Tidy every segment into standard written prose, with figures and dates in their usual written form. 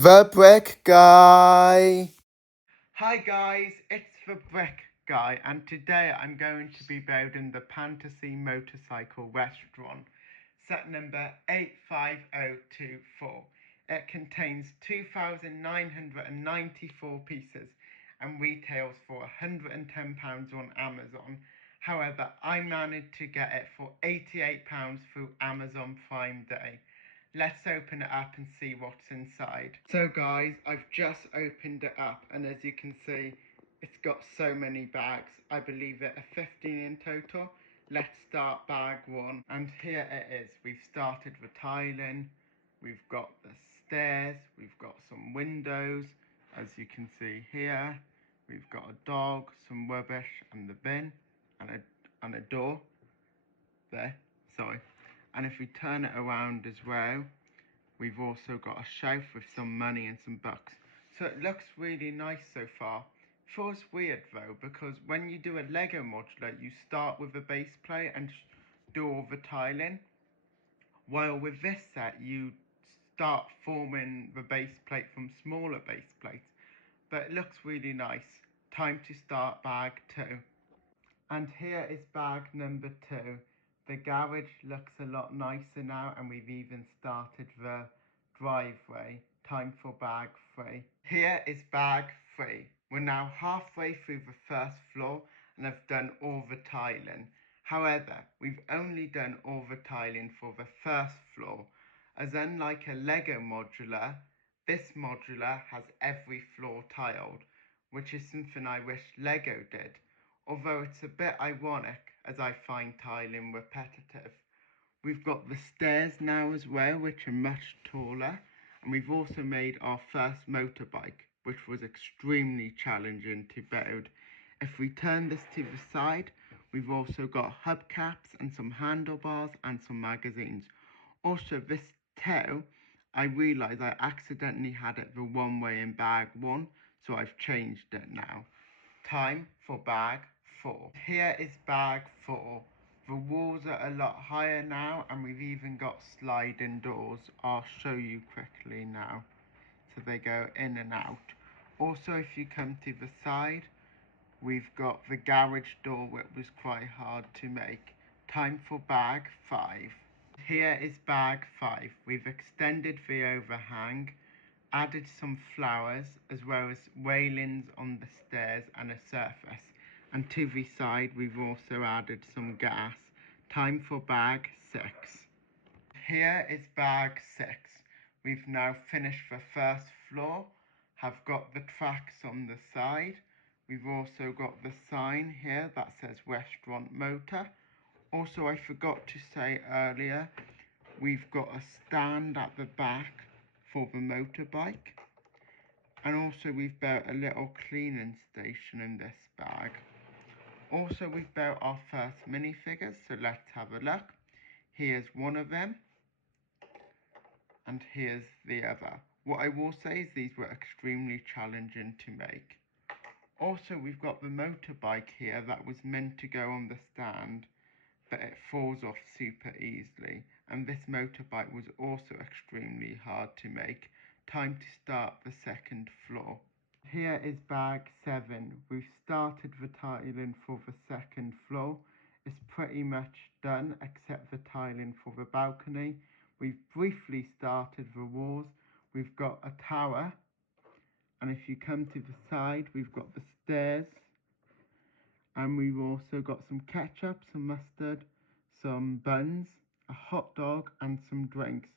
The Brick Guy. Hi guys, it's the Brick Guy, and today I'm going to be building the Pantasy Motorcycle Restaurant, set number 85024. It contains 2,994 pieces and retails for £110 on Amazon. However, I managed to get it for £88 through Amazon Prime Day. Let's open it up and see what's inside. So guys, I've just opened it up, and as you can see, it's got so many bags. I believe it are 15 in total. Let's start bag one. And here it is. We've started the tiling. We've got the stairs. We've got some windows, as you can see here. We've got a dog, some rubbish, and the bin, and a door. There, sorry. And if we turn it around as well, we've also got a shelf with some money and some books. So it looks really nice so far. Feels weird though, because when you do a Lego modular, you start with a base plate and do all the tiling. While with this set, you start forming the base plate from smaller base plates. But it looks really nice. Time to start bag two. And here is bag number two. The garage looks a lot nicer now, and we've even started the driveway. Time for bag three. Here is bag three. We're now halfway through the first floor and have done all the tiling. However, we've only done all the tiling for the first floor, as unlike a Lego modular, this modular has every floor tiled, which is something I wish Lego did, although it's a bit ironic as I find tiling repetitive. We've got the stairs now as well, which are much taller, and we've also made our first motorbike, which was extremely challenging to build. If we turn this to the side, we've also got hubcaps and some handlebars and some magazines. Also, this tail, I realised I accidentally had it the wrong way in bag one, so I've changed it now. Time for bag four. Here is bag four. The walls are a lot higher now, and we've even got sliding doors. I'll show you quickly now. So they go in and out. Also, if you come to the side, we've got the garage door, which was quite hard to make. Time for bag five. Here is bag five. We've extended the overhang, added some flowers, as well as railings on the stairs and a surface. And to the side, we've also added some gas. Time for bag six. Here is bag six. We've now finished the first floor, have got the tracks on the side. We've also got the sign here that says Restaurant Motor. Also, I forgot to say earlier, we've got a stand at the back for the motorbike. And also we've built a little cleaning station in this bag. Also, we've built our first minifigures, so let's have a look. Here's one of them, and here's the other. What I will say is these were extremely challenging to make. Also, we've got the motorbike here that was meant to go on the stand, but it falls off super easily. And this motorbike was also extremely hard to make. Time to start the second floor. Here is bag seven. We've started the tiling for the second floor. It's pretty much done except the tiling for the balcony. We've briefly started the walls. We've got a tower, and if you come to the side, we've got the stairs, and we've also got some ketchup, some mustard, some buns, a hot dog, and some drinks.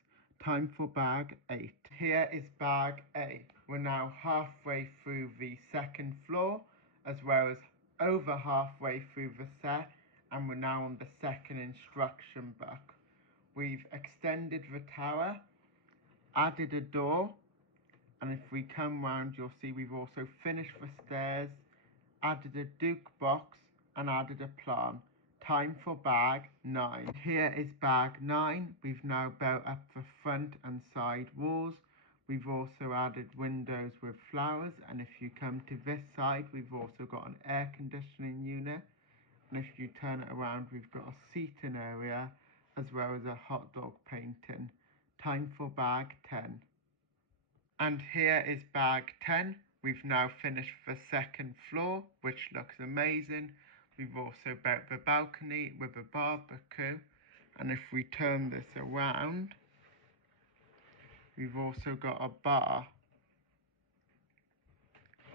Time for bag eight. Here is bag eight. We're now halfway through the second floor, as well as over halfway through the set, and we're now on the second instruction book. We've extended the tower, added a door, and if we come round, you'll see we've also finished the stairs, added a Duke box, and added a plant. Time for bag nine. Here is bag nine. We've now built up the front and side walls. We've also added windows with flowers, and if you come to this side, we've also got an air conditioning unit. And if you turn it around, we've got a seating area as well as a hot dog painting. Time for bag 10. And here is bag 10. We've now finished the second floor, which looks amazing. We've also built the balcony with a barbecue. And if we turn this around, we've also got a bar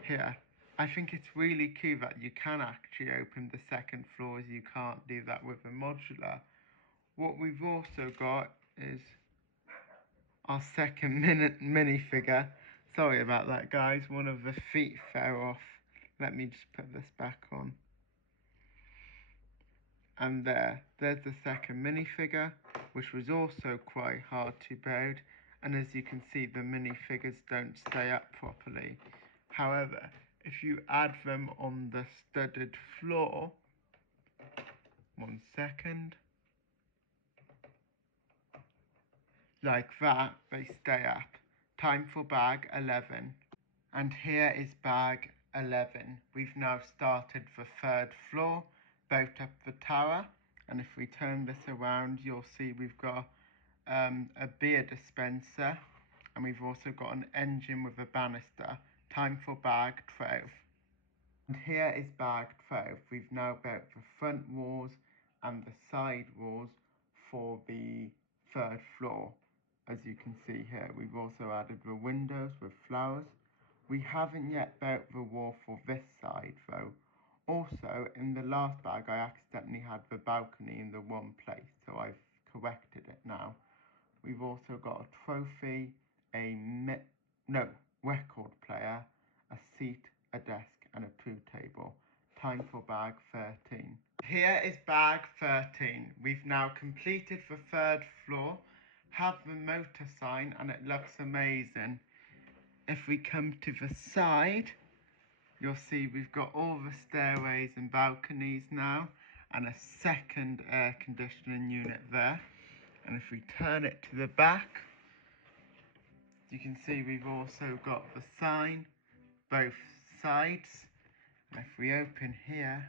here. I think it's really cool that you can actually open the second floor, as you can't do that with a modular. What we've also got is our second minifigure. Sorry about that, guys. One of the feet fell off. Let me just put this back on. And there's the second minifigure, which was also quite hard to build. And as you can see, the minifigures don't stay up properly. However, if you add them on the studded floor, 1 second, like that, they stay up. Time for bag 11. And here is bag 11. We've now started the third floor, built up the tower, and if we turn this around, you'll see we've got a beer dispenser, and we've also got an engine with a banister. Time for bag 12. And here is bag 12. We've now built the front walls and the side walls for the third floor. As you can see here, we've also added the windows with flowers. We haven't yet built the wall for this side though. Also, in the last bag, I accidentally had the balcony in the wrong place, so I've corrected it now. We've also got a trophy, record player, a seat, a desk, and a poo table. Time for bag 13. Here is bag 13. We've now completed the third floor, have the motor sign, and it looks amazing. If we come to the side, you'll see we've got all the stairways and balconies now, and a second air conditioning unit there. And if we turn it to the back, you can see we've also got the sign, both sides. And if we open here,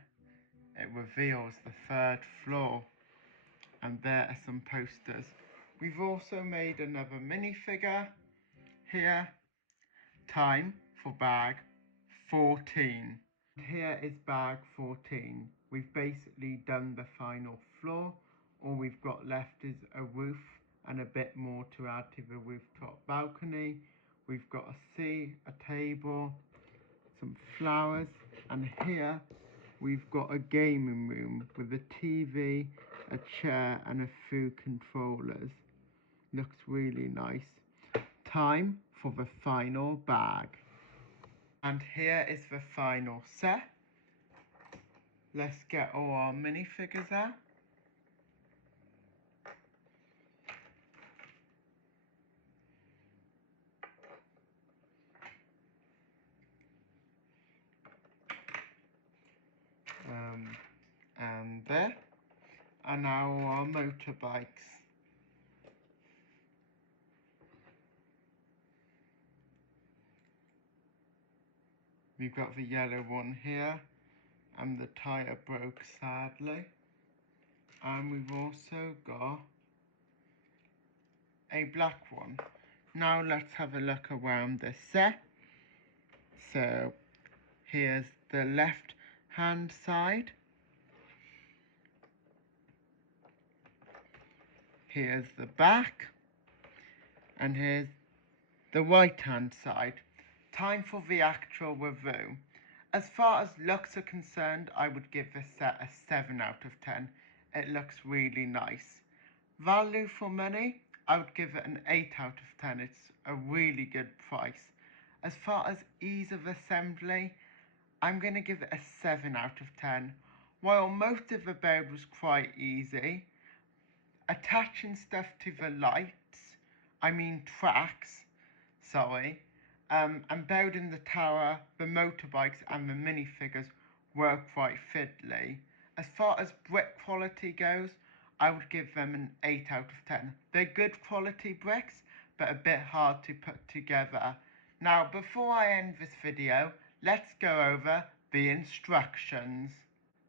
it reveals the third floor. And there are some posters. We've also made another minifigure here. Time for bag 14. Here is bag 14. We've basically done the final floor. All we've got left is a roof and a bit more to add to the rooftop balcony. We've got a sea, a table, some flowers, and here we've got a gaming room with a TV, a chair, and a few controllers. Looks really nice. Time for the final bag. And here is the final set. Let's get all our minifigures out. And there. And now our motorbikes. We've got the yellow one here, and the tyre broke sadly. And we've also got a black one. Now let's have a look around the set. So here's the left hand side. Here's the back. And here's the right hand side. Time for the actual review. As far as looks are concerned, I would give this set a 7 out of 10. It looks really nice. Value for money, I would give it an 8 out of 10. It's a really good price. As far as ease of assembly, I'm going to give it a 7 out of 10. While most of the build was quite easy, attaching stuff to the tracks, and building the tower, the motorbikes and the minifigures were quite fiddly. As far as brick quality goes, I would give them an 8 out of 10. They're good quality bricks, but a bit hard to put together. Now, before I end this video, let's go over the instructions.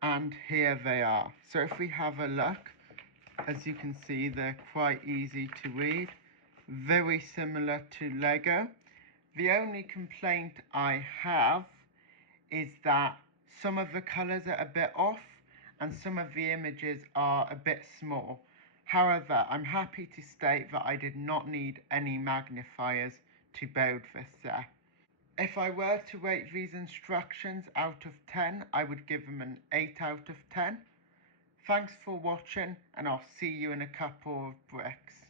And here they are. So if we have a look, as you can see, they're quite easy to read. Very similar to Lego. The only complaint I have is that some of the colours are a bit off and some of the images are a bit small. However, I'm happy to state that I did not need any magnifiers to build this set. If I were to rate these instructions out of 10, I would give them an 8 out of 10. Thanks for watching, and I'll see you in a couple of bricks.